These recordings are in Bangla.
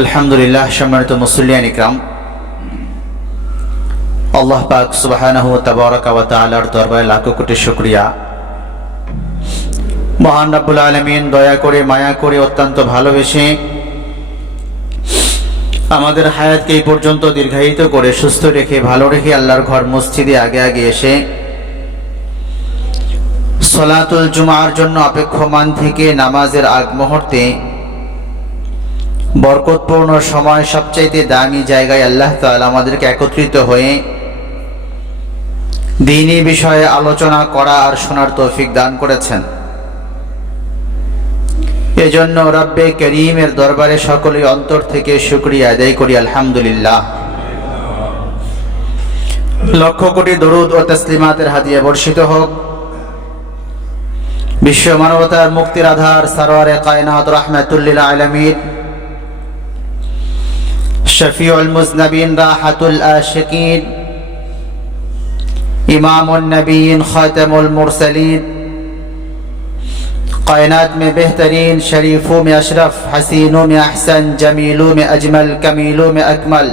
আলহামদুলিল্লাহ। সম্মানিত মুসল্লিয়ান ইকরাম, আল্লাহ পাক সুবহানাহু ওয়া তাবারাকা ওয়া তাআলার দরবারে লাখো কোটি শুকরিয়া। মহান রব্বুল আলামিন দয়া করে মায়া করে অত্যন্ত ভালোবেসে আমাদের হায়াতকে এই পর্যন্ত দীর্ঘায়িত করে সুস্থ রেখে ভালো রেখে আল্লাহর ঘর মসজিদে আগে আগে এসে সলাতুল জুমার জন্য অপেক্ষমান থেকে নামাজের আগ মুহূর্তে বরকতপূর্ণ সময় সবচাইতে দামি জায়গায় আল্লাহ তাআলা আমাদেরকে একত্রিত হয়ে দ্বীনি বিষয়ে আলোচনা করা আর শোনার তৌফিক দান করেছেন। এজন্য রব্বে করিমের দরবারে সকলেই অন্তর থেকে শুকরিয়া আদায় করি আলহামদুলিল্লাহ। লক্ষ কোটি দরুদ ও তাসলিমাতের হাদিয়া বর্ষিত হোক বিশ্ব মানবতার মুক্তির আধার সরওয়ারে কায়নাত রাহমাতুল লিল আলামিন शफीउल मुज़नबीन राहतुल आशिकीन इमामुन नबीन खातमुल मुरसलीन कायनात में बेहतरीन शरीफों में अशरफ हसीनों में अहसन जमीलों में अजमल कमीलों में अकमल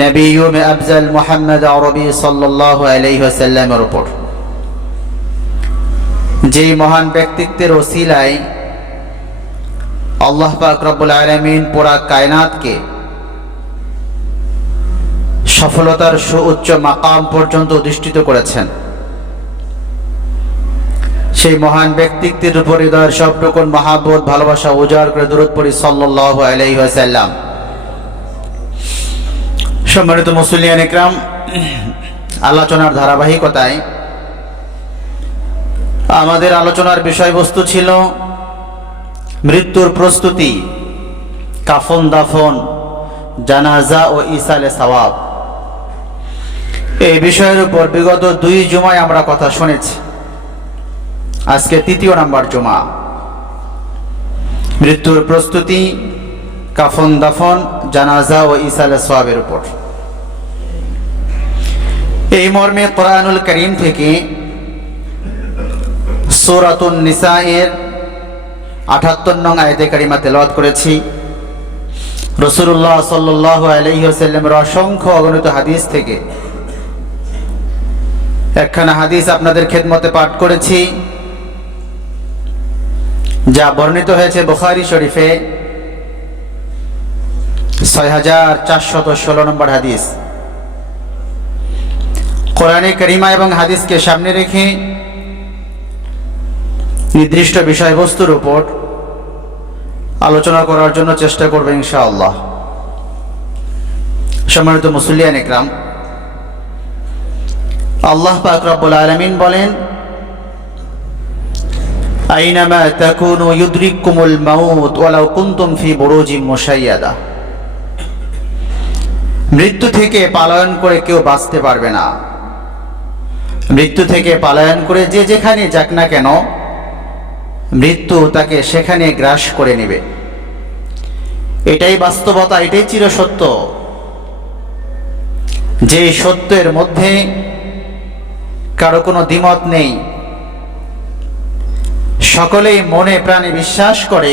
नबियों में अफजल मुहम्मद अरबी सल्लल्लाहु अलैहि वसल्लम ऊपर जे महान व्यक्तित्वेर ओसिलाय अल्लाह पाक रब्बुल आलामीन पूरा कायनात के সফলতার সুউচ্চ মাকাম পর্যন্ত অধিষ্ঠিত করেছেন। সেই মহান ব্যক্তিত্বের উপর হৃদয়ের সবটুকুন মহাব্বত ভালোবাসা উজাড় করে দরুদ পড়ি সাল্লাল্লাহু আলাইহি ওয়াসাল্লাম। সম্মানিত মুসল্লিয়ান ইকরাম, আলোচনার ধারাবাহিকতায় আমাদের আলোচনার বিষয়বস্তু ছিল মৃত্যুর প্রস্তুতি, কাফন দাফন, জানাজা ও ইসালে সওয়াব। এই বিষয়ের উপর বিগত 2 জুমায় আমরা কথা শুনেছি। আজকে 3য় নাম্বার জুমা, মৃত্যুর প্রস্তুতি, কাফন দাফন, জানাজা ও ইসালে সওয়াবের উপর। এই মর্মে কোরআনুল কারীম থেকে সূরাতুন নিসা এর 78 নং আয়াতে কারিমা তেলাওয়াত করেছি। রাসূলুল্লাহ সাল্লাল্লাহু আলাইহি ওয়াসাল্লামের অসংখ্য অগণিত হাদিস থেকে একখানা হাদিস আপনাদের খেদমতে পাঠ করেছি, যা বর্ণিত হয়েছে বুখারী শরীফে 6416 নম্বর হাদিস। কোরআনে কারিমা এবং হাদিসকে সামনে রেখে নির্দিষ্ট বিষয়বস্তুর উপর আলোচনা করার জন্য চেষ্টা করবে ইনশাআল্লাহ। সম্মানিত মুসল্লিয়ান ইকরাম, আল্লাহ পাক রব্বুল আলামিন বলেন, আইনামা তাকুনু ইউদরিকুমুল মাউত ওয়ালাউ কুনতুম ফি বুরুজিম মুশাইয়াদা। মৃত্যু থেকে পলায়ন করে কেউ বাঁচতে পারবে না। মৃত্যু থেকে পলায়ন করে যে যেখানে যাক না কেন, মৃত্যু তাকে সেখানে গ্রাস করে নেবে। এটাই বাস্তবতা, এটাই চিরসত্য। যে সত্যের মধ্যে কারো কোনো দ্বিমত নেই, সকলেই মনে প্রাণে বিশ্বাস করে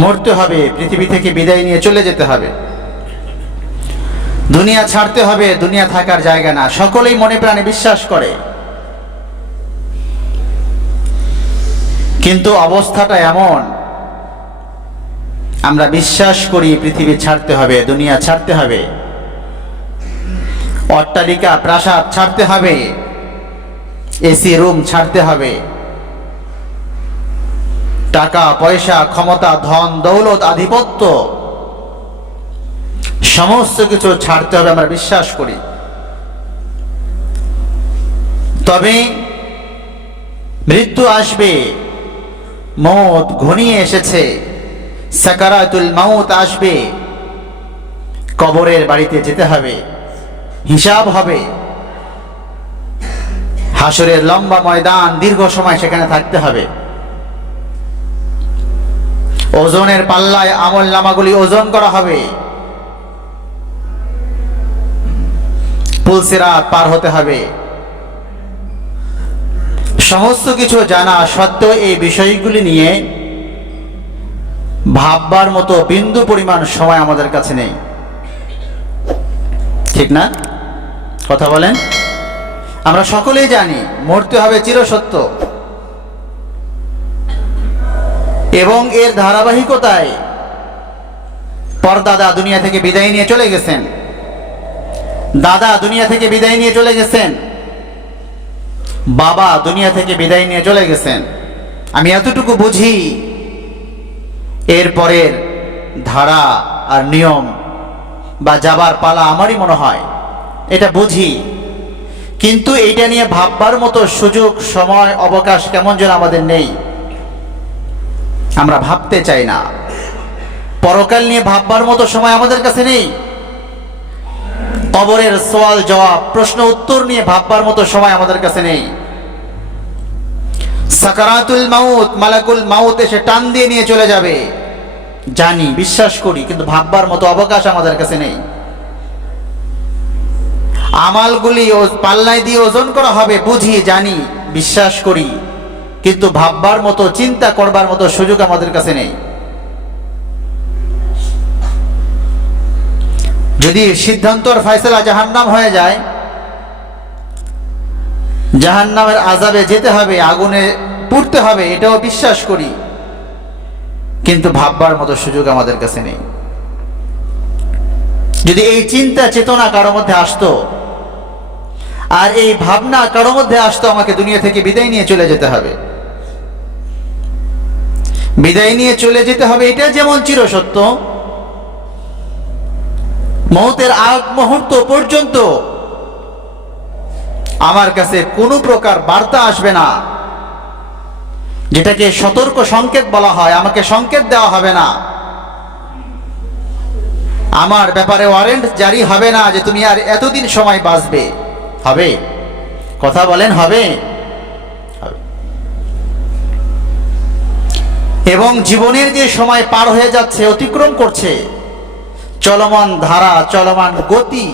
মরতে হবে, পৃথিবী থেকে বিদায় নিয়ে চলে যেতে হবে, দুনিয়া ছাড়তে হবে, দুনিয়া থাকার জায়গা না, সকলেই মনে প্রাণে বিশ্বাস করে। কিন্তু অবস্থাটা এমন, আমরা বিশ্বাস করি পৃথিবী ছাড়তে হবে, দুনিয়া ছাড়তে হবে, অট্টালিকা প্রাসাদ ছাড়তে হবে, এসি রুম ছাড়তে হবে, টাকা পয়সা ক্ষমতা ধন দৌলত আধিপত্য সমস্ত কিছু ছাড়তে হবে, আমরা বিশ্বাস করি। তবে মৃত্যু আসবে, মওত ঘনিয়ে এসেছে, সাকারাতুল মাউত আসবে, কবরের বাড়িতে যেতে হবে, হিসাব হবে, হাসরের লম্বা ময়দান, দীর্ঘ সময় সেখানে থাকতে হবে। ওজনের পাল্লায় আমল নামাগুলি ওজন করা হবে, পুলসিরাত পার হতে হবে। সমস্ত কিছু জানা সত্ত্বেও এই বিষয়গুলি নিয়ে ভাববার মতো বিন্দু পরিমাণ সময় আমাদের কাছে নেই, ঠিক না? কথা বলেন। আমরা সকলেই জানি মরতে হবে চিরসত্য, এবং এর ধারাবাহিকতায় পরদাদা দুনিয়া থেকে বিদায় নিয়ে চলে গেছেন, দাদা দুনিয়া থেকে বিদায় নিয়ে চলে গেছেন, বাবা দুনিয়া থেকে বিদায় নিয়ে চলে গেছেন। আমি এতটুকু বুঝি এরপরের ধারা আর নিয়ম বা যাবার পালা আমারই মনে হয়, এটা বুঝি। কিন্তু এইটা নিয়ে ভাববার মতো সুযোগ, সময়, অবকাশ কেমন যেন আমাদের নেই। আমরা ভাবতে চাই না। পরকাল নিয়ে ভাববার মতো সময় আমাদের কাছে নেই। কবরের সওয়াল জবাব, প্রশ্ন উত্তর নিয়ে ভাববার মতো সময় আমাদের কাছে নেই। সাকারাতুল মাউত, মালাকুল মাউত এসে টান দিয়ে নিয়ে চলে যাবে, জানি, বিশ্বাস করি, কিন্তু ভাববার মতো অবকাশ আমাদের কাছে নেই। আমালগুলি পাল্লায় দিয়ে ওজন করা হবে, বুঝি, জানি, বিশ্বাস করি, কিন্তু ভাববার মতো, চিন্তা করবার মতো সুযোগ আমাদের কাছে নেই। যদি সিদ্ধান্তর ফয়সালা জাহান্নাম হয়ে যায়, জাহান্নামের আযাবে যেতে হবে, আগুনে পুড়তে হবে, এটাও বিশ্বাস করি, কিন্তু ভাববার মতো সুযোগ আমাদের কাছে নেই। যদি এই চিন্তা চেতনা কারো মধ্যে আসতো, আর এই ভাবনা কারো মধ্যে আসতো আমাকে দুনিয়া থেকে বিদায় নিয়ে চলে যেতে হবে, বিদায় নিয়ে চলে যেতে হবে, এটা যেমন চিরসত্য, মওতের আগ মুহূর্ত পর্যন্ত আমার কাছে কোনো প্রকার বার্তা আসবে না, যেটাকে সতর্ক সংকেত বলা হয়, আমাকে সংকেত দেওয়া হবে না, আমার ব্যাপারে ওয়ারেন্ট জারি হবে না যে তুমি আর এতদিন সময় বাঁচবে। হবে? কথা বলেন, হবে? এবং জীবনের যে সময় পার হয়ে যাচ্ছে, অতিক্রম করছে, চলমান ধারা, চলমান গতি,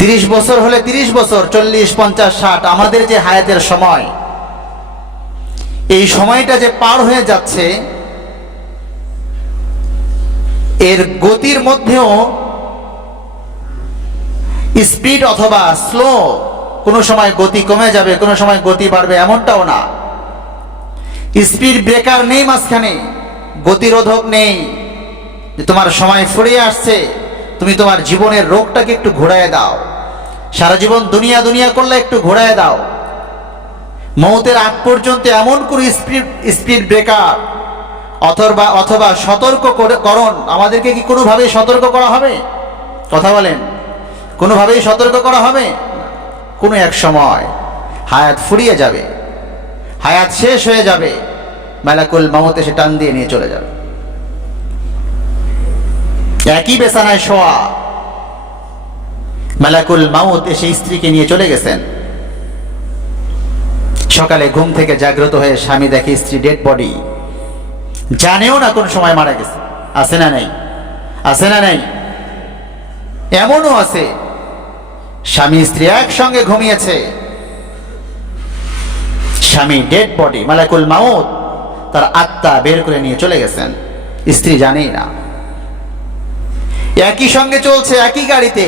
30 বছর হলে 30 বছর, 40, 50, 60, আমাদের যে হায়াতের সময়, এই সময়টা যে পার হয়ে যাচ্ছে, এর গতির মধ্যেও স্পিড অথবা স্লো, কোনো সময় গতি কমে যাবে, কোনো সময় গতি বাড়বে, এমনটাও না। স্পিড ব্রেকার নেই মাঝখানে, গতিরোধক নেই যে তোমার সময় ফুরিয়ে আসছে, তুমি তোমার জীবনের রোগটাকে একটু ঘোরায় দাও, সারা জীবন দুনিয়া দুনিয়া করলে একটু ঘোরায় দাও। মওতের আগ পর্যন্ত এমন কোন স্পিড ব্রেকার অথবা সতর্ককরণ আমাদেরকে কি কোনোভাবেই সতর্ক করা হবে? কথা বলেন, কোনোভাবেই সতর্ক করা হবে? কোনো এক সময় হায়াত ফুরিয়ে যাবে, হায়াত শেষ হয়ে যাবে, মালাকুল মাউত এসে টান দিয়ে নিয়ে চলে যাবে। একই বিছানায় শোয়া মালাকুল মাউত এসে স্ত্রীকে নিয়ে চলে গেছেন। সকালে ঘুম থেকে জাগ্রত হয়ে স্বামী দেখে স্ত্রী ডেড বডি, জানেও না কোন সময় মারা গেছে। আছে না নাই? আছে না নাই? এমনও আছে স্বামী স্ত্রী একসঙ্গে ঘুমিয়েছে, স্বামী ডেড বডি, মালাকুল মাউত তার আত্মা বের করে নিয়ে চলে গেছেন, স্ত্রী জানেই না। একই সঙ্গে চলছে, একই গাড়িতে,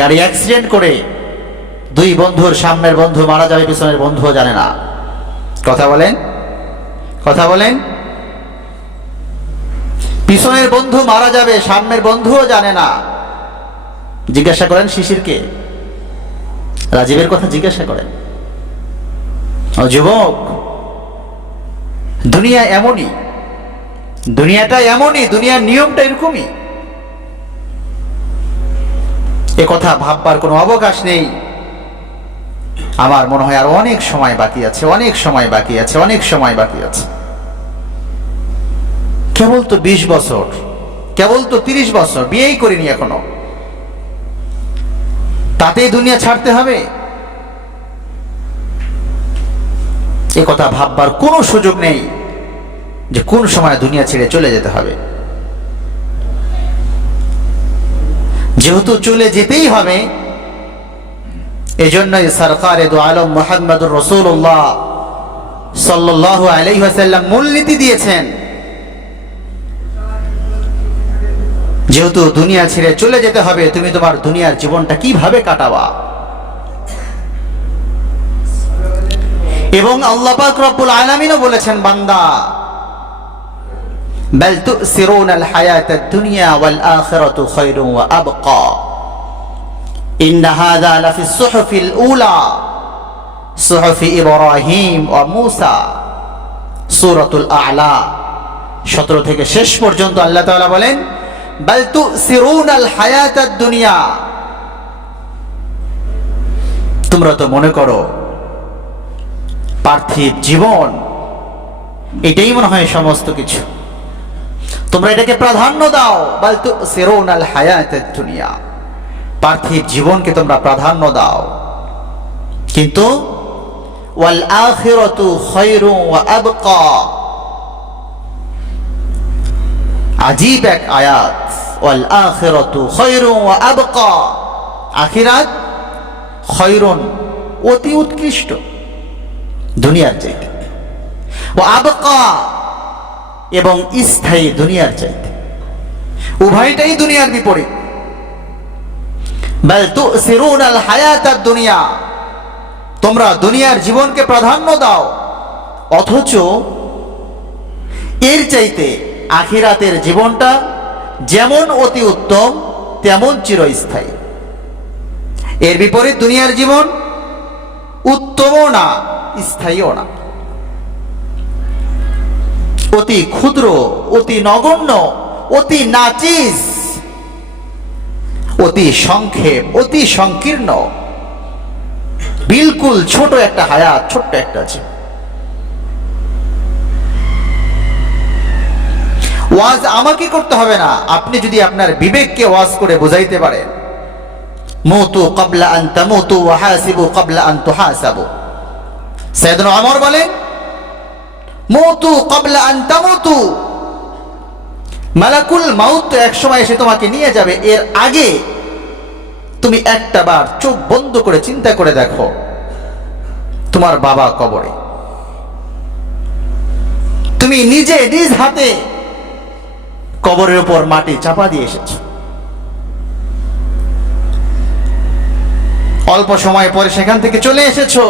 গাড়ি অ্যাক্সিডেন্ট করে দুই বন্ধুর, সামনের বন্ধু মারা যাবে, পিছনের বন্ধুও জানে না। কথা বলেন, কথা বলেন। পিছনের বন্ধু মারা যাবে, সামনের বন্ধুও জানে না। জিজ্ঞাসা করেন শিশিরকে, রাজীবের কথা জিজ্ঞাসা করেন। ও যুবক, দুনিয়া এমনই, দুনিয়াটা এমনই, দুনিয়ার নিয়মটা এরকমই। এ কথা ভাববার কোনো অবকাশ নেই। আমার মনে হয় আর অনেক সময় বাকি আছে, অনেক সময় বাকি আছে, অনেক সময় বাকি আছে। কেবল তো 20 বছর, কেবল তো 30 বছর, বিয়েই করিনি এখনো, তাতেই দুনিয়া ছাড়তে হবে? এ কথা ভাববার কোনো সুযোগ নেই যে কোন সময় দুনিয়া ছেড়ে চলে যেতে হবে। যেহেতু চলে যেতেই হবে, এজন্যই সরকারে দু আলম মুহাম্মদুর রাসূলুল্লাহ সাল্লাল্লাহু আলাইহি ওয়াসাল্লাম মূলনীতি দিয়েছেন, যেহেতু দুনিয়া ছেড়ে চলে যেতে হবে, তুমি তোমার দুনিয়ার জীবনটা কিভাবে কাটাবা। এবং আল্লাহ পাক রব্বুল আলামিনও বলেছেন, বান্দা বাল তুসিরুনাল হায়াতাদ দুনিয়া ওয়াল আখিরাতু খায়রুন ওয়া আবকা ইন্না হাযা লাফিস সুহুফিল উলা সুহুফি ইব্রাহিম ওয়া মূসা। সূরাতুল আ'লা 17 থেকে শেষ পর্যন্ত আল্লাহ তাআলা বলেন, বাল তুসিরুনাল হায়াতাদ দুনিয়া, তোমরা তো মনে করো পার্থিব জীবন এটাই মনে হয় সমস্ত কিছু, তোমরা এটাকে প্রাধান্য দাও। বাল তুসিরুনাল হায়াতাদ দুনিয়া, পার্থিব জীবনকে তোমরা প্রাধান্য দাও, কিন্তু ওয়াল আখিরাতু খায়রুন ওয়া আবকা। আজীব এক আয়াত, ওয়াল আখিরাতু খায়রুন ওয়া আবকা, আখিরাত খায়রুন অতি উৎকৃষ্ট দুনিয়ার চাইতে, ওয়া আবকা এবং স্থায়ী দুনিয়ার চাইতে, উভয়টাই দুনিয়ার বিপরীত। বাল তুসিরুনাল হায়াতাদ দুনিয়া, তোমরা দুনিয়ার জীবনকে প্রাধান্য দাও, অথচ এর চাইতে আখিরাতের জীবনটা যেমন অতি উত্তম তেমন চিরস্থায়ী। এর বিপরীত দুনিয়ার জীবন উত্তমও না স্থায়ীও না, অতি ক্ষুদ্র, অতি নগণ্য, অতি নাচিস, অতি সংক্ষেপ, অতি সংকীর্ণ, বিলকুল ছোট একটা হায়াত, ছোট্ট একটা জীবন। ওয়াজ আমাকে করতে হবে না, আপনি যদি আপনার বিবেককে ওয়াজ করে বোঝাইতে পারেন। মুতু ক্বাবলা আন তামুতু ওয়া হাসিবু ক্বাবলা আন তুহাসাবু। সাইয়েদনা ওমর বলেন, মুতু ক্বাবলা আন তামুতু, মালাকুল মাউত তো একসময় এসে তোমাকে নিয়ে যাবে, এর আগে তুমি একটা বার চোখ বন্ধ করে চিন্তা করে দেখো, তোমার বাবা কবরে, তুমি নিজে নিজ হাতে কবরের উপর মাটি চাপা দিয়ে এসেছ, অল্প সময় পরে সেখান থেকে চলে এসেছো,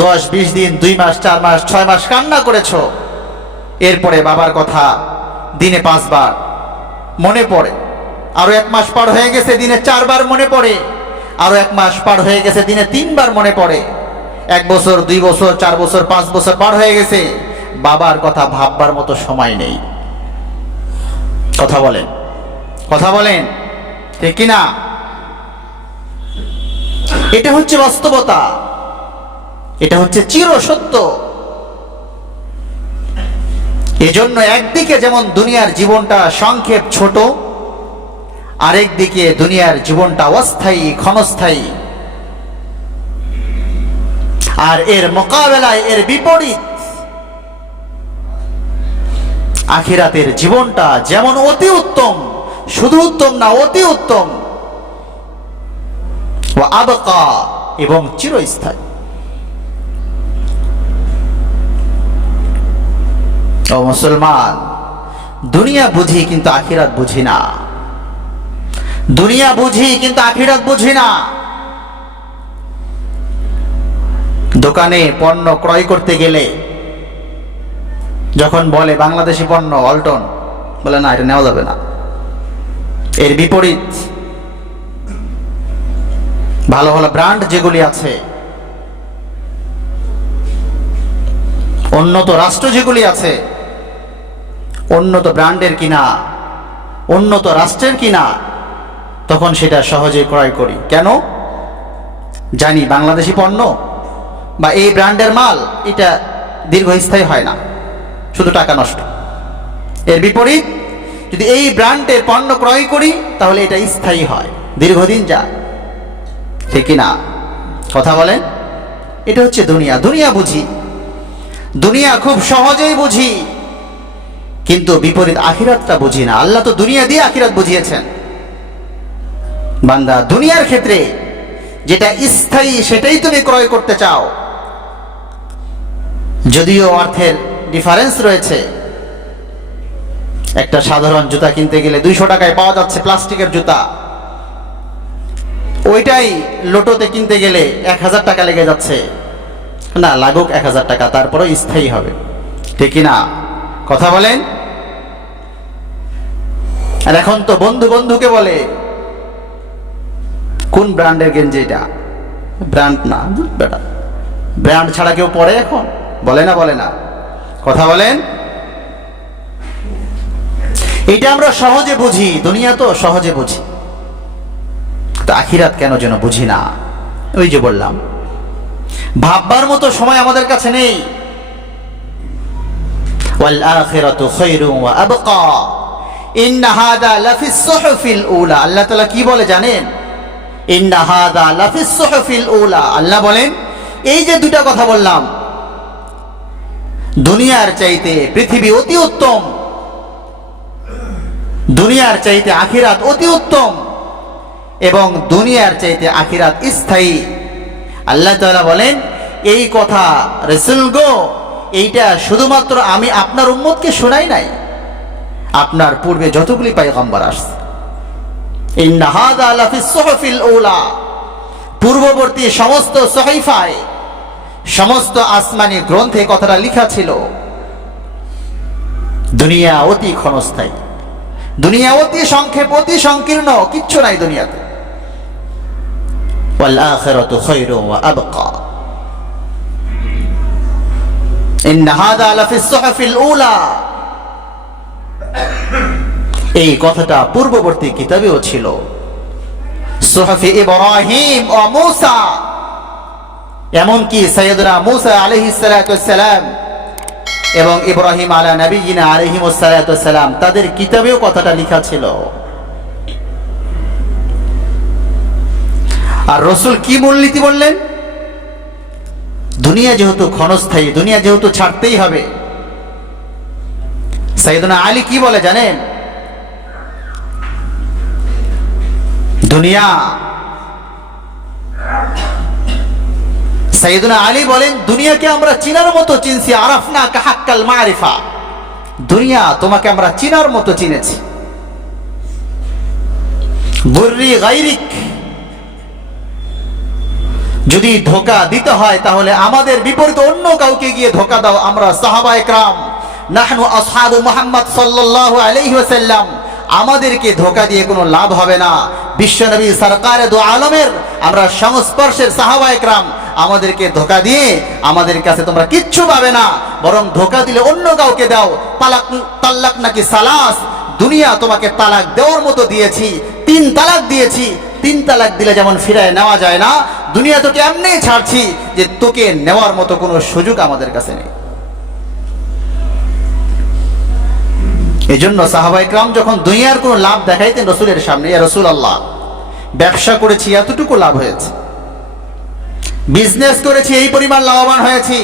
10-20 দিন, 2 মাস, 4 মাস, 6 মাস কান্না করেছো, এরপরে বাবার কথা দিনে 5 বার মনে পড়ে, আরো 1 মাস পার হয়ে গেছে, দিনে 4 বার মনে পড়ে, আরো 1 মাস পার হয়ে গেছে, দিনে 3 বার মনে পড়ে, 1 বছর, 2 বছর, 4 বছর, 5 বছর পার হয়ে গেছে, বাবার কথা ভাববার মতো সময় নেই। কথা বলেন, কথা বলেন, ঠিক কিনা? এটা হচ্ছে বাস্তবতা, এটা হচ্ছে চিরসত্য। এজন্য একদিকে যেমন দুনিয়ার জীবনটা সংক্ষেপ, ছোট, আরেক দিকে দুনিয়ার জীবনটা অস্থায়ী, ক্ষণস্থায়ী। আর এর মোকাবেলায়, এর বিপরীত আখিরাতের জীবনটা যেমন অতি উত্তম, শুধু উত্তম না, অতি উত্তম, ওয়া আবকা এবং চিরস্থায়ী। ও মুসলমান, দুনিয়া বুঝি কিন্তু আখিরাত বুঝি না, দুনিয়া বুঝি কিন্তু আখিরাত বুঝি না। দোকানে পণ্য ক্রয় করতে গেলে যখন বলে বাংলাদেশি পণ্য, অল্টন, বলে না, এটা নেওয়া যাবে না। এর বিপরীত ভালো ভালো ব্র্যান্ড যেগুলি আছে, উন্নত রাষ্ট্র যেগুলি আছে, উন্নত ব্র্যান্ডের কিনা, উন্নত রাষ্ট্রের কিনা, তখন সেটা সহজে ক্রয় করি। কেন? জানি বাংলাদেশি পণ্য বা এই ব্র্যান্ডের মাল, এটা দীর্ঘস্থায়ী হয় না, শুধু টাকা নষ্ট। এর বিপরীত যদি এই ব্র্যান্ডের পণ্য ক্রয় করি, তাহলে এটা স্থায়ী হয়, দীর্ঘদিন যায়। ঠিক কিনা? কথা বলেন। এটা হচ্ছে দুনিয়া। দুনিয়া বুঝি, দুনিয়া খুব সহজেই বুঝি, কিন্তু বিপরীত আখিরাতটা বুঝি না। আল্লাহ তো দুনিয়া দিয়ে আখিরাত বুঝিয়েছেন। বান্দা, দুনিয়ার ক্ষেত্রে যেটা স্থায়ী সেটাই তুমি ক্রয় করতে চাও, যদিও অর্থের ডিফারেন্স রয়েছে, একটা সাধারণ জুতা কিনতে গেলে 200 টাকায় পাওয়া যাচ্ছে প্লাস্টিকের জুতা, ওইটাই লোটোতে কিনতে গেলে 1000 টাকা লেগে যাচ্ছে। না, লাগুক 1000 টাকা, তারপরেও স্থায়ী হবে, ঠিক না? কথা বলেন। আর এখন তো বন্ধু বন্ধুকে বলে কোন ব্র্যান্ডের গেঞ্জি এটা, ব্র্যান্ড না বেটা, ব্র্যান্ড ছাড়া কেউ পরে এখন? বলে না, বলে না? কথা বলেন। এটা আমরা সহজে বুঝি, দুনিয়া তো সহজে বুঝি, তো আখিরাত কেন যেন বুঝি না। ওই যে বললাম, ভাববার মতো সময় আমাদের কাছে নেই। ওয়াল আখিরাতু খায়রুন ওয়া আবকা ইন্না হাযা লাফিস সুহুফিল উলা। আল্লাহ তাআলা কি বলে জানেন? ইন্না হাযা লাফিস সুহুফিল উলা। আল্লাহ বলেন, এই যে দুটা কথা বললাম, দুনিয়ার চাইতে পৃথিবী অতি উত্তম, দুনিয়ার চাইতে আখিরাত অতি উত্তম, এবং দুনিয়ার চাইতে আখিরাত স্থায়ী। আল্লাহ তাআলা বলেন, এই কথা রাসূল গো, এইটা শুধুমাত্র আমি আপনার উম্মতকে শোনাই নাই, আপনার পূর্বে যতগুলি পয়গম্বর আসছে। ইন্না হাযা লাফিস সুহুফিল উলা, পূর্ববর্তী সমস্ত সহিফায়, সমস্ত আসমানি গ্রন্থে কথাটা লেখা ছিল। দুনিয়া অতি ক্ষণস্থায়ী, দুনিয়া অতি সংক্ষেপ, অতি সংকীর্ণ, কিচ্ছু নাই দুনিয়াতে। ওয়াল আখিরাতু খায়রুন ওয়া আবকা ইন্না হাযা লাফিস সুহুফিল উলা। এই কথাটা পূর্ববর্তী কিতাবেও ছিল, সুহুফে ইব্রাহিম ও মূসা, এমনকি সাইয়েদনা মূসা আলাইহিস সালাতু ওয়াস সালাম এবং ইব্রাহিম আলা নবিয়িনা আলাইহিমুস সালাতু ওয়াস সালাম, তাদের কিতাবেও কথাটা লেখা ছিল। আর রাসূল কি মূলনীতি বললেন? দুনিয়া যেহেতু ক্ষণস্থায়ী, দুনিয়া যেহেতু ছাড়তেই হবে। সাইয়েদনা আলী কি বলে জানেন? দুনিয়া, সাইয়েদনা আলী বলেন, দুনিয়াকে আমরা চিনার মতো চিনছি, আরাফনা কা হাক্কাল মারিফা। দুনিয়া তোমাকে আমরা চিনার মতো চিনেছি। গুররি গায়রিক, যদি ধোঁকা দিতে হয় তাহলে আমাদের বিপরীতে অন্য কাউকে গিয়ে ধোঁকা দাও। আমরা সাহাবায়ে কেরাম, নাহনু আসহাবু মুহাম্মদ সাল্লাল্লাহু আলাইহি ওয়াসাল্লাম, আমাদেরকে ধোঁকা দিয়ে কোনো লাভ হবে না। বিশ্বনবী সরকারে দু আলমের আমরা সংস্পর্শের সাহাবায়ে কেরাম, আমাদেরকে ধোঁকা দিয়ে আমাদের কাছে তোমরা কিচ্ছু পাবে না, বরং ধোঁকা দিলে অন্য কাউকে দাও। তালাক নাকি সালাস, দুনিয়া তোমাকে তালাক দেওয়ার মতো দিয়েছি, 3 তালাক দিয়েছি। 3 তালাক দিলে যেমন ফিরায় নেওয়া যায় না, দুনিয়া তোকে এমনিই ছাড়ছি যে তোকে নেওয়ার মতো কোনো সুযোগ আমাদের কাছে নেই। এই জন্য সাহাবায়ে কেরাম যখন দুনিয়ার কোনো লাভ দেখাইতেন রাসূলের সামনে, ইয়া রাসূলুল্লাহ, ব্যবসা করেছি এতটুকু লাভ হয়েছে, বিজনেস করেছি এই পরিমাণ লাভবান হয়েছি,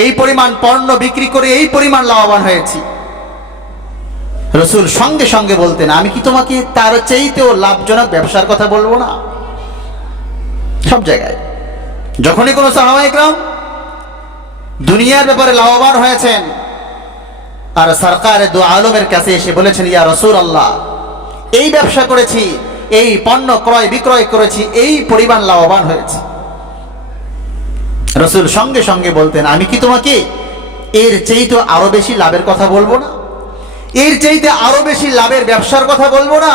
এই পরিমাণ পণ্য বিক্রি করে এই পরিমাণ লাভবান হয়েছি, রাসূল সঙ্গে সঙ্গে বলতেন, আমি কি তোমাকে তার চাইতেও লাভজনক ব্যবসার কথা বলবো না? সব জায়গায় যখনই কোনো সাহাবায়ে কেরাম দুনিয়ার ব্যাপারে লাভবান হয়েছেন আর সরকারে দু আলমের কাছে এসে বলেছেন, ইয়া রাসূলুল্লাহ, এই ব্যবসা করেছি, এই পণ্য ক্রয় বিক্রয় করেছি, এই পরিমাণ লাভবান হয়েছে, রাসূল সঙ্গে সঙ্গে বলতেন, আমি কি তোমাকে এর চাইতে আরো বেশি লাভের কথা বলবো না? এর চাইতে আরো বেশি লাভের ব্যবসার কথা বলবো না?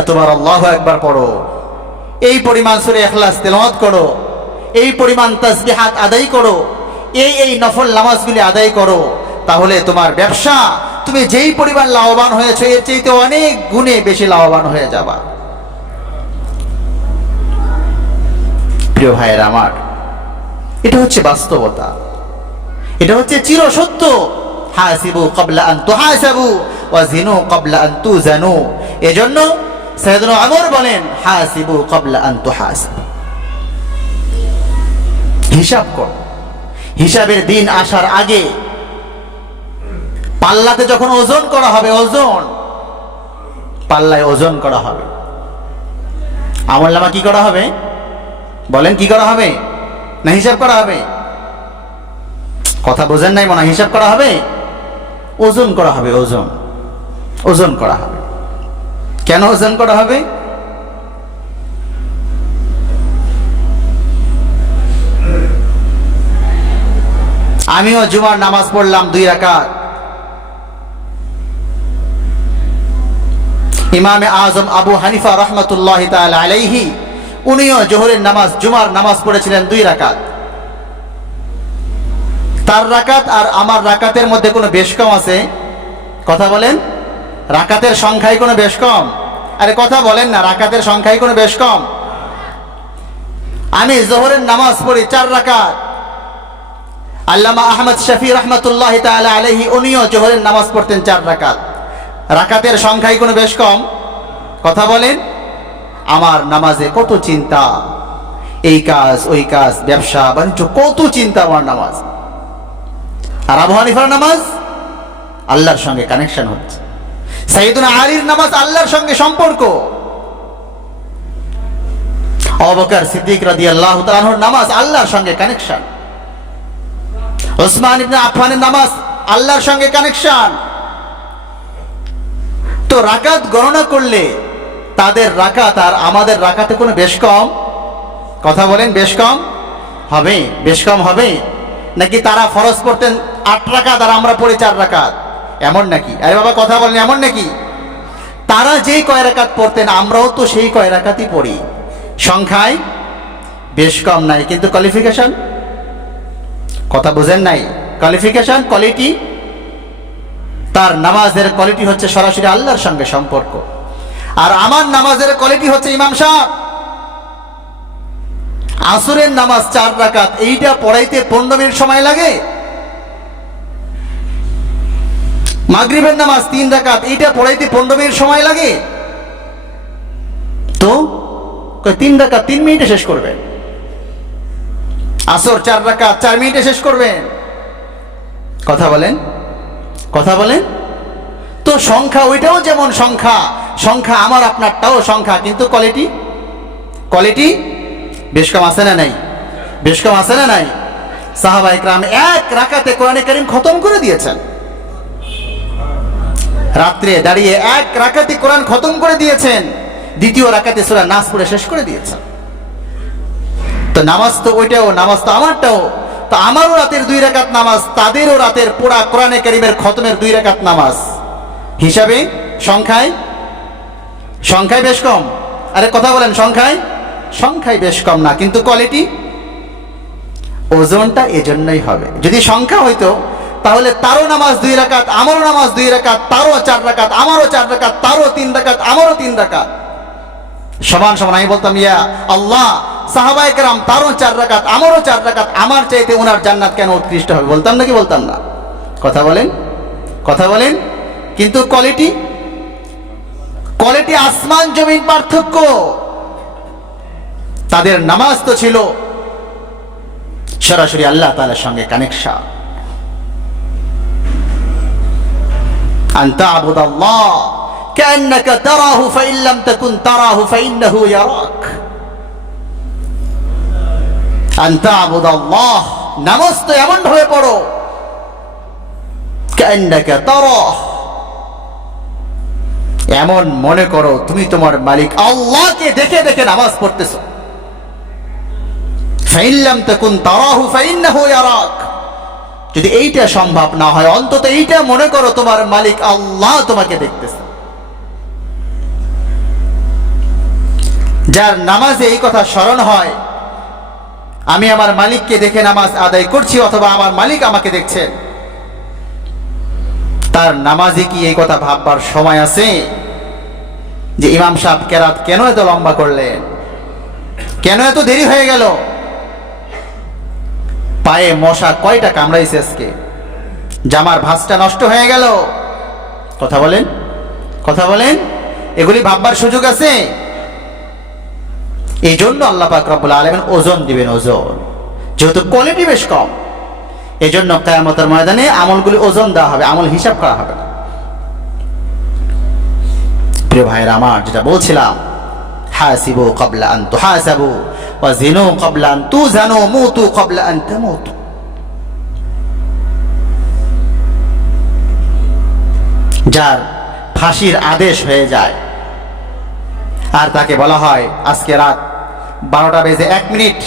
এতবার আল্লাহু আকবার পড়ো, এই পরিমাণ সূরা ইখলাস তেলাওয়াত করো, এই পরিমাণ তাসবিহাত আদায় করো, এই নফল নামাজগুলি আদায় করো, তাহলে তোমার ব্যবসা, তুমি যেই পরিমাণ লাভবান হয়েছে এর চাইতে অনেক গুণে বেশি লাভবান হয়ে যাবা। প্রিয় ভাইয়েরা আমার, এটা হচ্ছে বাস্তবতা, এটা হচ্ছে চিরসত্য। হাসিবু ক্বাবলা আন তুহাসাবু ওয়া জিনু ক্বাবলা আন তুজানু। এজন্য সাইয়েদনা ওমর বলেন, হাসিবু ক্বাবলা আন তুহাসাবু, হিসাব কর, হিসাবের দিন আসার আগে পাল্লাতে যখন ওজন করা হবে, ওজন পাল্লায় ওজন করা হবে, আমলনামা কি করা হবে? বলেন কি করা হবে? না হিসাব করা হবে? কথা বোঝেন নাই মনে হয়। হিসাব করা হবে? ওজন করা হবে। ওজন ওজন করা হবে। কেন ওজন করা হবে? আমিও জুমার নামাজ পড়লাম 2 রাকাত। ইমামে আজম আবু হানিফা রহমতুল্লাহি তাআলা আলাইহি উনিও জোহরের নামাজ জুমার নামাজ পড়েছিলেন 2 রাকাত। তার রাকাত আর আমার রাকাতের মধ্যে কোনো বেশ কম আছে? কথা বলেন। রাকাতের সংখ্যায় কোনো বেশ কম? আরে কথা বলেন না, রাকাতের সংখ্যায় কোনো বেশ কম? আমি জোহরের নামাজ পড়ি 4 রাকাত। আল্লামা আহমদ শফি রহমতুল্লাহি তাআলা আলাইহি উনিও জোহরের নামাজ পড়তেন 4 রাকাত। রাকাতের সংখ্যায় কোনো বেশ কম? কথা বলেন। আমার নামাজে কত চিন্তা, এই কাজ ওই কাজ, ব্যবসা বাণিজ্য, কত চিন্তা আমার নামাজ। আর আবু হানিফার নামাজ আল্লাহর সঙ্গে কানেকশন হচ্ছে। সাইয়েদুনা আলীর নামাজ আল্লাহর সঙ্গে সম্পর্ক। আবু বকর সিদ্দিক রাদিয়াল্লাহু তাআলা আনহুর নামাজ আল্লাহর সঙ্গে কানেকশন। ওসমান ইবনে আফফানের নামাজ আল্লাহর সঙ্গে কানেকশন। তো রাকাত গণনা করলে তাদের রাকাত আর আমাদের রাকাতে কোনো বেশ কম? কথা বলেন। বেশ কম হবে? বেশ কম হবে নাকি? তারা ফরজ পড়তেন 8 রাকাত আর আমরা পড়ি 4 রাকাত, এমন নাকি? আরে বাবা কথা বলেন, এমন নাকি? তারা যেই কয় রাকাত পড়তেন আমরাও তো সেই কয় রাকাতই পড়ি। সংখ্যায় বেশ কম নাই, কিন্তু কোয়ালিফিকেশন, কথা বুঝেন নাই? Qualification, quality. তার নামাজের কোয়ালিটি হচ্ছে সরাসরি আল্লাহর সঙ্গে সম্পর্ক। আর আমার নামাজের কোয়ালিটি হচ্ছে ইমাম সাহেব আসরের নামাজ 4 রাকাত, এইটা পড়াইতে 15 মিনিট সময় লাগে। মাগরিবের নামাজ 3 রাকাত, এইটা পড়াইতে 15 মিনিট সময় লাগে। তো 3 রাকাত 3 মিনিটে শেষ করবেন। আসর 4 রাকাত 4 মিনিটে শেষ করবেন। কথা বলেন, কথা বলেন। তো সংখ্যা ওইটাও যেমন সংখ্যা, সংখ্যা আমার আপনারটাও সংখ্যা, কিন্তু কোয়ালিটি, কোয়ালিটি বেশ কম আছে না নাই? বেশ কম আছে না নাই? সাহাবায়ে কেরাম 1 রাকাতে কোরআনে কারীম খতম করে দিয়েছেন। রাত্রে দাঁড়িয়ে 1 রাকাতে কোরআন খতম করে দিয়েছেন। দ্বিতীয় রাকাতে সূরা নাস পড়ে শেষ করে দিয়েছেন। তো নামাজ তো ওইটাও, নামাজ তো আমারটাও। তো আমারও রাতের 2 রাকাত নামাজ, তাদেরও রাতের পুরা কোরআনে কারীমের খতমের 2 রাকাত নামাজ। হিসাবে সংখ্যায়, সংখ্যায় বেশ কম। আরে কথা বলেন, সংখ্যায়, সংখ্যায় বেশ কম না, কিন্তু কোয়ালিটি, ওজনটা এজন্যই হবে। যদি সংখ্যা হইতো তাহলে তারও নামাজ 2 রাকাত, আমারও নামাজ 2 রাকাত, তারও 4 রাকাত, আমারও 4 রাকাত, তারও 3 রাকাত, আমারও 3 রাকাত, সমান সমান। আমি বলতাম ইয়া আল্লাহ, সাহাবায়ে কেরাম তারও 4 রাকাত, আমারও 4 রাকাত, আমার চাইতে ওনার জান্নাত কেন উৎকৃষ্ট হবে? বলতাম নাকি বলতাম না? কথা বলেন, কথা বলেন। কিন্তু কোয়ালিটি, কোয়ালিটি আসমান জমিন পার্থক্য। তাদের নামাজ তো ছিল সরাসরি আল্লাহ তাআলার সঙ্গে কানেকশন। আনতা আবুদাল্লাহ কান্নাকা তারাহু ফাইন লাম তাকুন তারাহু ফাইন্নাহু ইয়ারাক। আনতা আবুদাল্লাহ, নামাজ তো এমন ভাবে পড়ো কান্নাকা তারাহ, এমন মনে করো তুমি তোমার মালিক আল্লাহকে দেখে দেখে নামাজ পড়তেছো। ফাইন লাম তাকুন তারাহু ফাইন্নাহু ইয়ারাক, যদি এইটা সম্ভব না হয় অন্তত এইটা মনে করো তোমার মালিক আল্লাহ তোমাকে দেখতেছে। যার নামাজে এই কথা স্মরণ হয়, আমি আমার মালিককে দেখে নামাজ আদায় করছি অথবা আমার মালিক আমাকে দেখছেন, তার নামাজে কি এই কথা ভাববার সময় আছে যে ইমাম সাহেব কেরাত কেন এত লম্বা করলেন, কেন এত দেরি হয়ে গেল, পায়ে মশা কয়টা কামড়াইছে আজকে, জামার ভাঁজটা নষ্ট হয়ে গেল? কথা বলেন, কথা বলেন। এগুলি ভাববার সুযোগ আছে? এই জন্য আল্লাহ পাক রব্বুল আলামিন ওজন দিবেন, ওজন। যেহেতু কোয়ালিটি বেশ কম, এই জন্য কিয়ামতের ময়দানে আমলগুলি ওজন দেওয়া হবে, আমল হিসাব করা হবে না। প্রিয় ভাইয়েরা আমার, যেটা বলছিলাম, হাসিবু ক্বাবলা আন তুহাসাবু ওয়া জিনু ক্বাবলা আন তুজানু মুতু ক্বাবলা আন তামুতু। যার ফাঁসির আদেশ হয়ে যায় আর তাকে বলা হয় আজকে রাত 12টা বেজে 1 মিনিট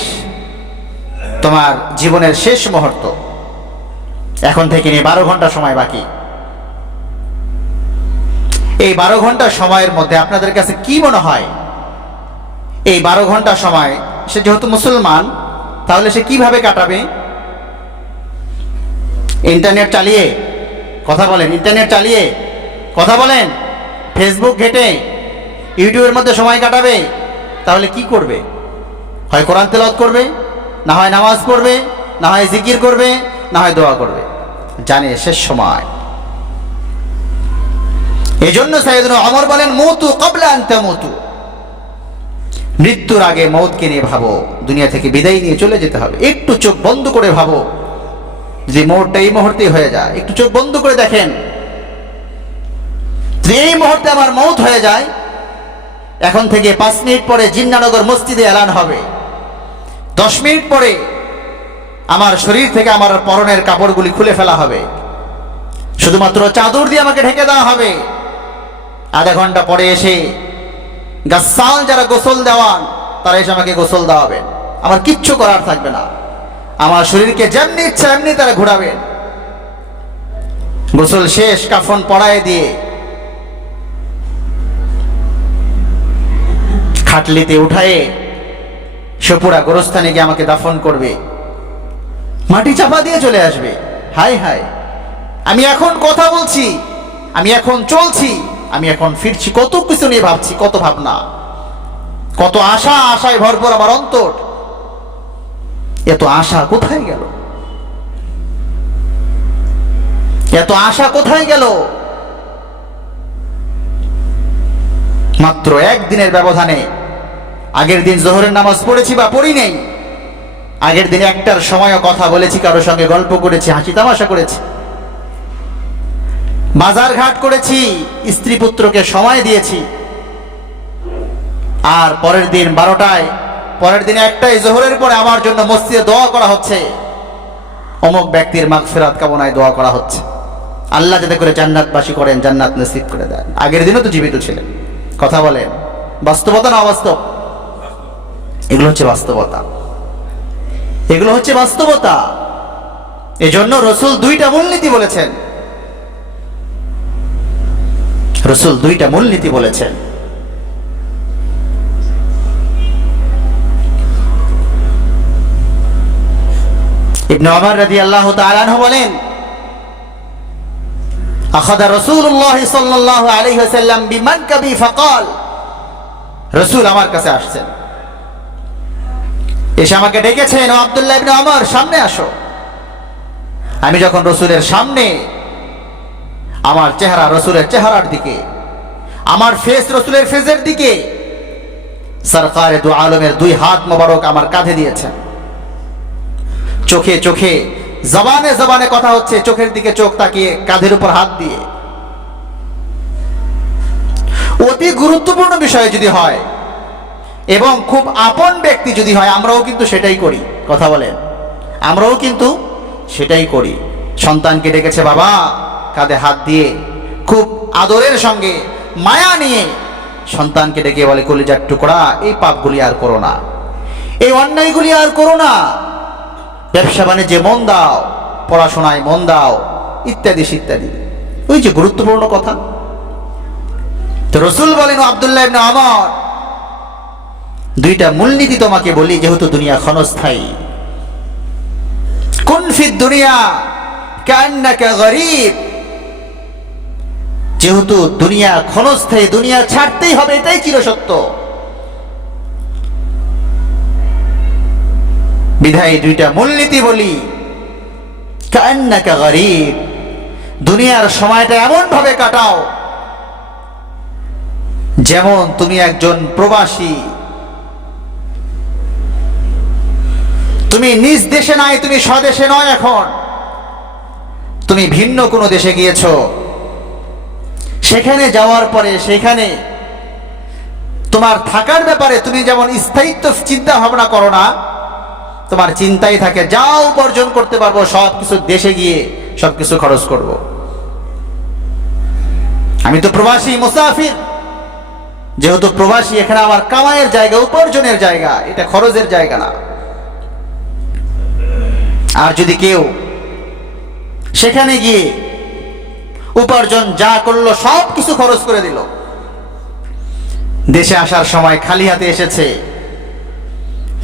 তোমার জীবনের শেষ মুহূর্ত, এখন থেকে নিয়ে 12 ঘন্টা সময় বাকি। এই 12 ঘন্টা সময়ের মধ্যে আপনাদের কাছে কি মনে হয় এই 12 ঘন্টা সময় সে যেহেতু মুসলমান তাহলে সে কিভাবে কাটাবে? ইন্টারনেট চালিয়ে কথা বলেন, ইন্টারনেট চালিয়ে কথা বলেন, ফেসবুক ঘেটে ইউটিউবের মধ্যে সময় কাটাবে? তাহলে কি করবে? হয় কোরআন তেলাওয়াত করবে, না হয় নামাজ পড়বে, না হয় জিকির করবে, না হয় দোয়া করবে। জানে শেষ সময়। এজন্য সাইয়েদনা ওমর বলেন মুতু ক্বাবলা আন তামুতু, মৃত্যুর আগে মৌতকে নিয়ে ভাবো, দুনিয়া থেকে বিদায় নিয়ে চলে যেতে হবে। একটু চোখ বন্ধ করে ভাবো, যে মৌতটা এই মুহূর্তেই হয়ে যায়, একটু চোখ বন্ধ করে দেখেন যে এই মুহূর্তে আমার মৌত হয়ে যায়, এখন থেকে 5 মিনিট পরে জিন্নানগর মসজিদে এলান হবে, 10 মিনিট পরে আমার শরীর থেকে আমার পরনের কাপড়গুলি খুলে ফেলা হবে, শুধুমাত্র চাদর দিয়ে আমাকে ঢেকে দেওয়া হবে। আধা ঘন্টা পরে এসে গাসসাল যারা গোসল দেওয়ান তারা এসে আমাকে গোসল দেওয়াবেন, আমার কিচ্ছু করার থাকবে না, আমার শরীরকে যেমনি ইচ্ছা এমনি তারা ঘোরাবেন। গোসল শেষ, কাফন পরায় দিয়ে খাটলিতে উঠায়ে সপুরা গোরস্থানে গিয়ে আমাকে দাফন করবে, মাটি চাপা দিয়ে চলে আসবে। হায় হায়, আমি এখন কথা বলছি, আমি এখন চলছি, আমি এখন ফিরছি, কত কিছু নিয়ে ভাবছি, কত ভাবনা, কত আশা, আশায় ভরপুর আমার অন্তর। এত আশা কোথায় গেল? এত আশা কোথায় গেল? মাত্র 1 দিনের ব্যবধানে, আগের দিন জোহরের নামাজ পড়েছি বা পড়ি নেই, আগের দিন 1টার সময়ও কথা বলেছি, কারোর সঙ্গে গল্প করেছি, হাসি তামাশা করেছি, বাজার ঘাট করেছি, স্ত্রী পুত্রকে সময় দিয়েছি। আর পরের দিন 12টায়, পরের দিন 1টায় জোহরের পরে আমার জন্য মসজিদে দোয়া করা হচ্ছে, অমুক ব্যক্তির মাগফিরাত কামনায় দোয়া করা হচ্ছে, আল্লাহ যাতে করে জান্নাতবাসী করেন, জান্নাত নসিব করে দেন। আগের দিনও তো জীবিত ছিলেন। কথা বলেন, বাস্তবতা না অবাস্তব? এগুলো হচ্ছে বাস্তবতা, এগুলো হচ্ছে বাস্তবতা। এজন্য রসুল 2টা মূলনীতি বলেছেন, রসুল 2টা মূলনীতি বলেছেন। ইবনে ওমর রাদিয়াল্লাহু তাআলা আনহু বলেন আখাযা রাসূলুল্লাহ সাল্লাল্লাহু আলাইহি ওয়াসাল্লাম বিমানকাবি ফাকাল, রাসূল আমার কাছে আসছেন, এসে আমাকে ডেকেছেন, ও আব্দুল্লাহ ইবনে ওমর সামনে আসো। আমি যখন রসুলের সামনে, আমার চেহারা রসুলের চেহারার দিকে, আমার ফেস রসুলের ফেসের দিকে, সরকারে দু আলমের 2 হাত মোবারক আমার কাঁধে দিয়েছেন, চোখে চোখে, জবানে জবানে কথা হচ্ছে, চোখের দিকে চোখ তাকিয়ে, কাঁধের উপর হাত দিয়ে। অতি গুরুত্বপূর্ণ বিষয় যদি হয় এবং খুব আপন ব্যক্তি যদি হয়, আমরাও কিন্তু সেটাই করি। কথা বলেন, আমরাও কিন্তু সেটাই করি। সন্তানকে ডেকেছে বাবা, কাঁধে হাত দিয়ে খুব আদরের সঙ্গে, মায়া নিয়ে সন্তানকে ডেকে বলে, কলিজার টুকরা, এই পাপগুলি আর করো না, এই অন্যায়গুলি আর করো না, ব্যবসা বাণিজ্যে মন দাও, পড়াশোনায় মন দাও, ইত্যাদি ইত্যাদি। ওই যে গুরুত্বপূর্ণ কথা। তো রসুল বলেন, আব্দুল্লাহ ইবনে ওমর, 2টা মূলনীতি তোমাকে বলি, যেহেতু দুনিয়া ক্ষণস্থায়ী। কুন ফিদ দুনিয়া কান্নাকা গরীব, যেহেতু দুনিয়া ক্ষণস্থায়ী, দুনিয়া ছাড়তেই হবে, এটাই চিরসত্য। বিধায় 2টা মূলনীতি বলি, কান্নাকা গরীব, দুনিয়ার সময়টা এমন ভাবে কাটাও যেমন তুমি একজন প্রবাসী। তুমি নিজ দেশে নাই, তুমি স্বদেশে নয়, এখন তুমি ভিন্ন কোনো দেশে গিয়েছো। সেখানে যাওয়ার পরে সেখানে তোমার থাকার ব্যাপারে তুমি যেমন স্থায়িত্ব চিন্তা ভাবনা করো না, তোমার চিন্তাই থাকে যাও উপার্জন করতে পারবো, সবকিছু দেশে গিয়ে সবকিছু খরচ করব। আমি তো প্রবাসী, মুসাফির, যেহেতু প্রবাসী এখানে আমার কামাইয়ের জায়গা, উপার্জনের জায়গা, এটা খরচের জায়গা না। আর যদি কেউ সেখানে গিয়ে উপার্জন যা করলো সব কিছু খরচ করে দিল, দেশে আসার সময় খালি হাতে এসেছে,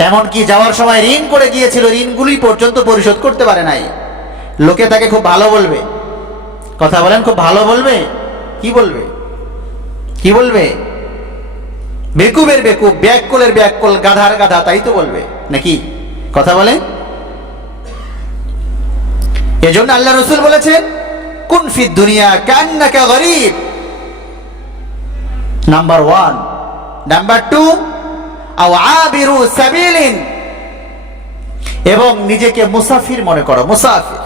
এমনকি যাওয়ার সময় ঋণ করে গিয়েছিল, ঋণগুলি পর্যন্ত পরিশোধ করতে পারে নাই, লোকে তাকে খুব ভালো বলবে। কথা বলেন, খুব ভালো বলবে? কি বলবে? কি বলবে? বেকুবের বেকুব, ব্যাককলের ব্যাককল, গাধার গাধা, তাই তো বলবে নাকি? কথা বলেন। এজন্য আল্লাহ রাসূল বলেছেন, কুন ফি দুনিয়া কান্নাকা গরীব, নাম্বার 1। নাম্বার 2, আও আবিরু সাবিলিন, এবং নিজেকে মুসাফির মনে করো, মুসাফির।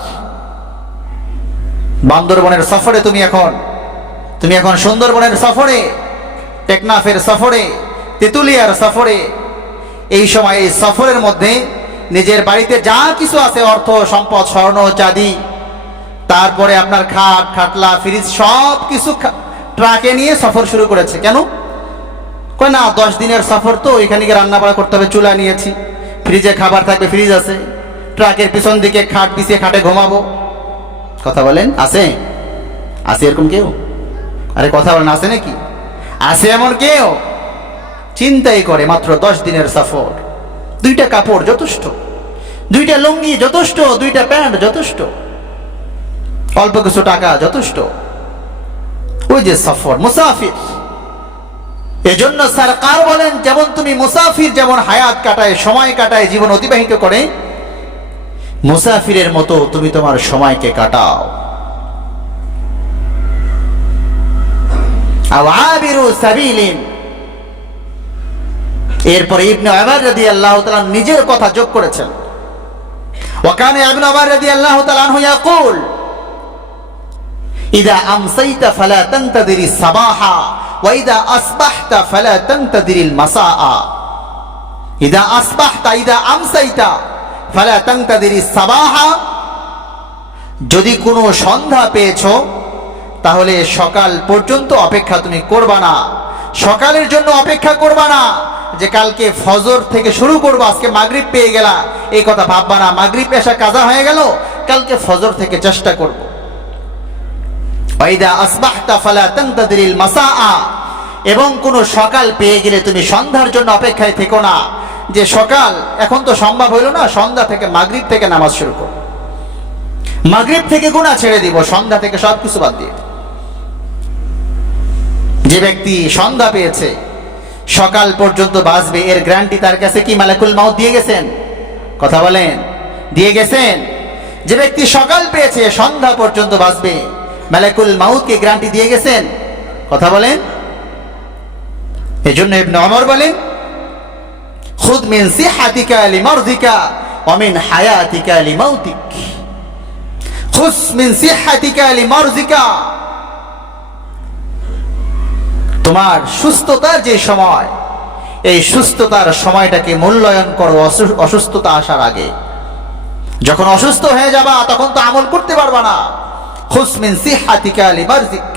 বান্দরবনের সফরে তুমি এখন সুন্দরবনের সফরে, টেকনাফের সফরে, তেতুলিয়ার সফরে। এই সময় এই সফরের মধ্যে নিজের বাড়িতে যা কিছু আছে, অর্থ সম্পদ, স্বর্ণ চাঁদি, তারপরে আপনার খাট খাটলা ফ্রিজ সব কিছু ট্রাকে নিয়ে সফর শুরু করেছে। কেন? কয় না 10 দিনের সফর তো, এখানে গিয়ে রান্না বাড়া করতে হবে, চুলা নিয়েছি, ফ্রিজে খাবার থাকবে, ফ্রিজ আছে, ট্রাকের পিছন দিকে খাট বিছিয়ে খাটে ঘুমাবো। কথা বলেন, আছে? আছে এরকম কেউ? আরে কথা বলেন, আছে নাকি? আছে এমন কেউ? চিন্তাই করে মাত্র 10 দিনের সফর, 2টা কাপড় যথেষ্ট, 2টা লুঙ্গি যথেষ্ট, 2টা প্যান্ট যথেষ্ট, অল্প কিছু টাকা যথেষ্ট। ওই যে সফর, মুসাফির। এজন্য সরকার বলেন, যেমন তুমি মুসাফির যেমন হায়াত কাটায়, সময় কাটায়, জীবন অতিবাহিত করে, মুসাফিরের মতো তুমি তোমার সময়কে কাটাও। আও আবিরু সাবিলিন। এরপরে ইবনে উমর রাদিয়াল্লাহু তাআলা নিজের কথা যোগ করেছেন। ওয়াকানা ইবনে উমর রাদিয়াল্লাহু তাআলা আনহু ইয়াকুল, ইযা আমসাইতা ফালা তানতাদিরিস সাবাহা ওয়া ইযা আসবাহতা ফালা তানতাদিরিল মাসাআ। ইযা আসবাহতা ইযা আমসাইতা ফালা তানতাদিরিস সাবাহা। যদি কোনো সন্ধ্যা পেয়েছো তাহলে সকাল পর্যন্ত অপেক্ষা তুমি করবা না, সকালের জন্য অপেক্ষা করবা না যে কালকে ফজর থেকে শুরু করবো, আজকে মাগরিব পেয়ে গেলা, এই কথা ভাববা না। মাগরিব এশা কাজা হয়ে গেল, কালকে ফজর থেকে চেষ্টা করব। ওয়াইদা আসবাহতা ফালা তানতাদিরিল মাসাআ। এবং কোন সকাল পেয়ে গেলে তুমি সন্ধ্যার জন্য অপেক্ষায় থেকো না যে সকাল এখন তো সম্ভব হইল না, সন্ধ্যা থেকে মাগরিব থেকে নামাজ শুরু করব, মাগরিব থেকে গুনাহ ছেড়ে দিব, সন্ধ্যা থেকে সবকিছু বাদ দিয়ে। যে ব্যক্তি সন্ধ্যা পেয়েছে, সকাল পর্যন্ত বাঁচবে, এর গ্যারান্টি তার কাছে কি মালাকুল মাউত দিয়ে গেছেন? কথা বলেন, দিয়ে গেছেন? যে ব্যক্তি সকাল পেয়েছে, সন্ধ্যা পর্যন্ত বাঁচবে, মালাকুল মাউতকে গ্যারান্টি দিয়ে গেছেন? কথা বলেন। এজন্য ইবনে ওমর বলেন, খুদ মিন সিহাতিকা লিমারদিকা ওয়া মিন হায়াতিকা লিমাউতিক। খুদ মিন সিহাতিকা লিমারদিকা। তোমার সুস্থতার যে সময়, এই সুস্থতার সময়টাকে মূল্যায়ন করো অসুস্থতা আসার আগে। যখন অসুস্থ হয়ে যাবা তখন তো আমল করতে পারবা না। খুস মিন সিহাতিকা লিমারজিক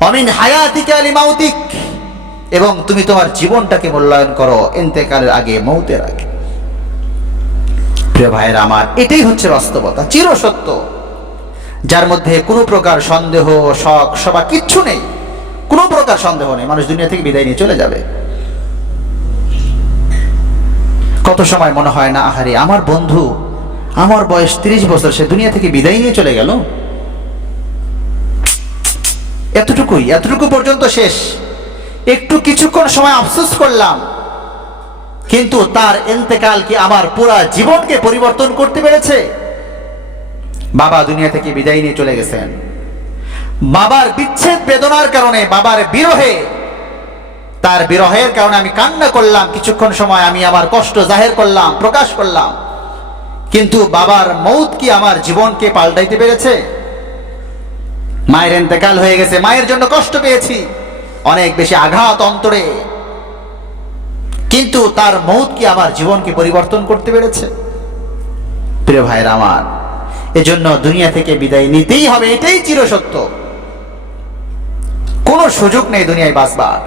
ওয়া মিন হায়াতিকা লিমাউতিক। এবং তুমি তোমার জীবনটাকে মূল্যায়ন করো ইন্তেকালের আগে, মৌতের আগে। প্রিয় ভাইয়েরা আমার, এটাই হচ্ছে বাস্তবতা, চিরসত্য, যার মধ্যে কোনো প্রকার সন্দেহ, শক, সবা কিচ্ছু নেই, কোনো প্রকার সন্দেহ নেই। মানুষ দুনিয়া থেকে বিদায় নিয়ে চলে যাবে। কত সময় মনে হয় না, আহারে আমার বন্ধু, আমার বয়স 30 বছর, সে দুনিয়া থেকে বিদায় নিয়ে চলে গেল, এতটুকু পর্যন্ত শেষ। একটু কিছুক্ষণ সময় আফসোস করলাম, কিন্তু তার ইন্তেকাল কি আমার পুরা জীবনকে পরিবর্তন করতে পেরেছে? বাবা দুনিয়া থেকে বিদায় নিয়ে চলে গেছেন, বাবার বিচ্ছেদ বেদনার কারণে, বাবার বিরহে, তার বিরহের কারণে আমি কান্না করলাম, কিছুক্ষণ সময় আমি আমার কষ্ট জাহির করলাম, প্রকাশ করলাম, কিন্তু বাবার মৌত কি আমার জীবনকে পাল্টাইতে পেরেছে? মায়ের ইন্তেকাল হয়ে গেছে, মায়ের জন্য কষ্ট পেয়েছি, অনেক বেশি আঘাত অন্তরে, কিন্তু তার মৌত কি আমার জীবনকে পরিবর্তন করতে পেরেছে? প্রিয় ভাইরা আমার, এজন্য দুনিয়া থেকে বিদায় নিতেই হবে, এটাই চিরসত্য। কোনো সুযোগ নেই দুনিয়ায় বাঁচবার।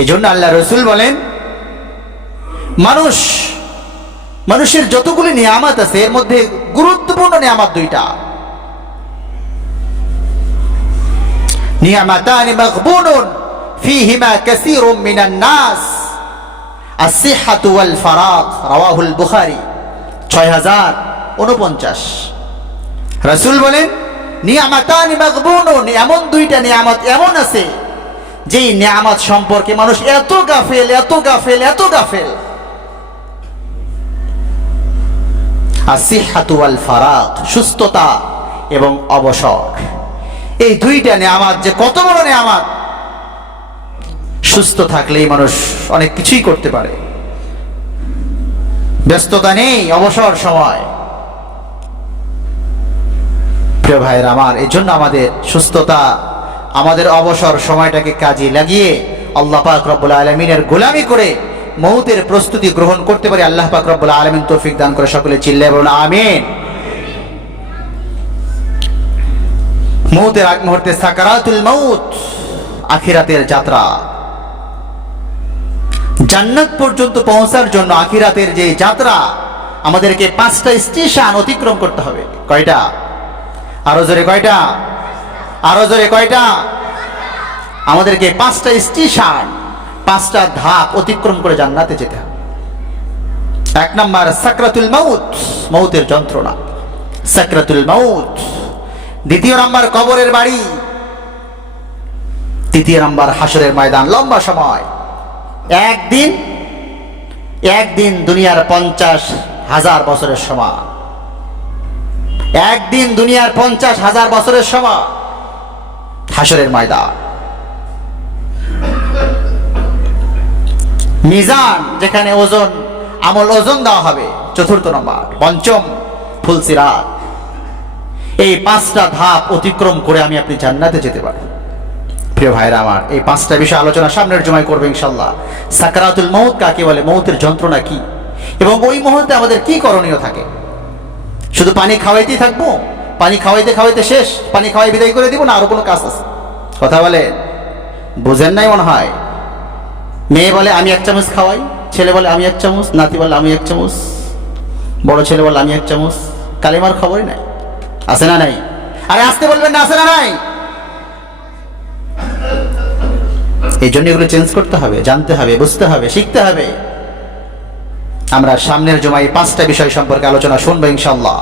এই জন্য আল্লাহ রসুল বলেন, মানুষের যতগুলি নিয়ামত আছে এর মধ্যে গুরুত্বপূর্ণ নিয়ামত দুইটা। নিয়ামাতানি মাগবুনুন ফীহিমা কাসীরুম মিনান নাস, আস-সিহহাতু ওয়াল ফারাগ, রাওয়াহুল বুখারী 6049। রাসূল বলেন, নিয়ামাতানি মাগবুনুন, এমন দুইটা নিয়ামত এমন আছে যেই নিয়ামত সম্পর্কে মানুষ এত গাফেল, এত গাফেল, এত গাফেল। আসিহাতু ওয়াল ফারাগ, সুস্থতা এবং অবসর। এই দুইটা নিয়ামত যে কত বড় নিয়ামত! সুস্থ থাকলেই মানুষ অনেক কিছুই করতে পারে, ব্যস্ততা নেই, অবসর সময়। প্রিয় ভাইয়ের আমার, এই জন্য আমাদের সুস্থতা, আমাদের অবসর সময়টাকে কাজে লাগিয়ে আল্লাহ পাক রব্বুল আলামিনের গোলামি করে মৌতের প্রস্তুতি গ্রহণ করতে পারি। আল্লাহ পাক রব্বুল আলামিন তৌফিক দান করে। সকলে চিল্লায়ে বলুন আমিন। মৌতের আগ মুহূর্তে সাকারাতুল মৌত, আখিরাতের যাত্রা। জান্নাত পর্যন্ত পৌঁছার জন্য আখিরাতের যে যাত্রা, আমাদেরকে 5টা স্টেশন অতিক্রম করতে হবে। কয়টা? আরো জোরে কয়টা? আরো জোরে কয়টা? আমাদেরকে 5টা স্টেশন, 5টা ধাপ অতিক্রম করে জান্নাতে যেতে হবে। 1 নাম্বার সাকরাতুল মাউত, মৌতের যন্ত্রণা, সাকরাতুল মাউত। 2 নাম্বার কবরের বাড়ি। 3 নাম্বার হাসরের ময়দান, লম্বা সময়। একদিন দুনিয়ার 50,000 বছরের সমান। একদিন দুনিয়ার 50,000 বছরের সমান হাসরের ময়দান। মিজান, যেখানে ওজন, আমল ওজন দেওয়া হবে। 4 নম্বর। 5ম ফুলসিরাত। এই 5টা ধাপ অতিক্রম করে আমি আপনি জান্নাতে যেতে পারবো। প্রিয় ভাইরা আমার, এই 5টা বিষয় আলোচনা সামনের জুমায় করবে ইনশাআল্লাহ। সাকরাতুল মৌত কাকে বলে, মৌতের যন্ত্রণা কি, এবং ওই মুহূর্তে আমাদের কি করণীয় থাকে। শুধু পানি খাওয়াইতেই থাকবো? পানি খাওয়াইতে খাওয়াইতে শেষ, পানি খাওয়াই বিদায় করে দিব, না আরো কোনো কাজ আছে? কথা বলে বুঝেন নাই মনে হয়। মেয়ে বলে আমি 1 চামচ খাওয়াই, ছেলে বলে আমি 1 চামচ, নাতি বলে আমি 1 চামচ, বড় ছেলে বলে আমি 1 চামচ। কালিমার খবরই নাই। আছে না নাই? আরে আসতে বলবেন না, আছে না নাই? এই জন্য এগুলো চেঞ্জ করতে হবে, জানতে হবে, বুঝতে হবে, শিখতে হবে। আমরা সামনের জমায় 5টা বিষয় সম্পর্কে আলোচনা শুনবো ইনশাআল্লাহ।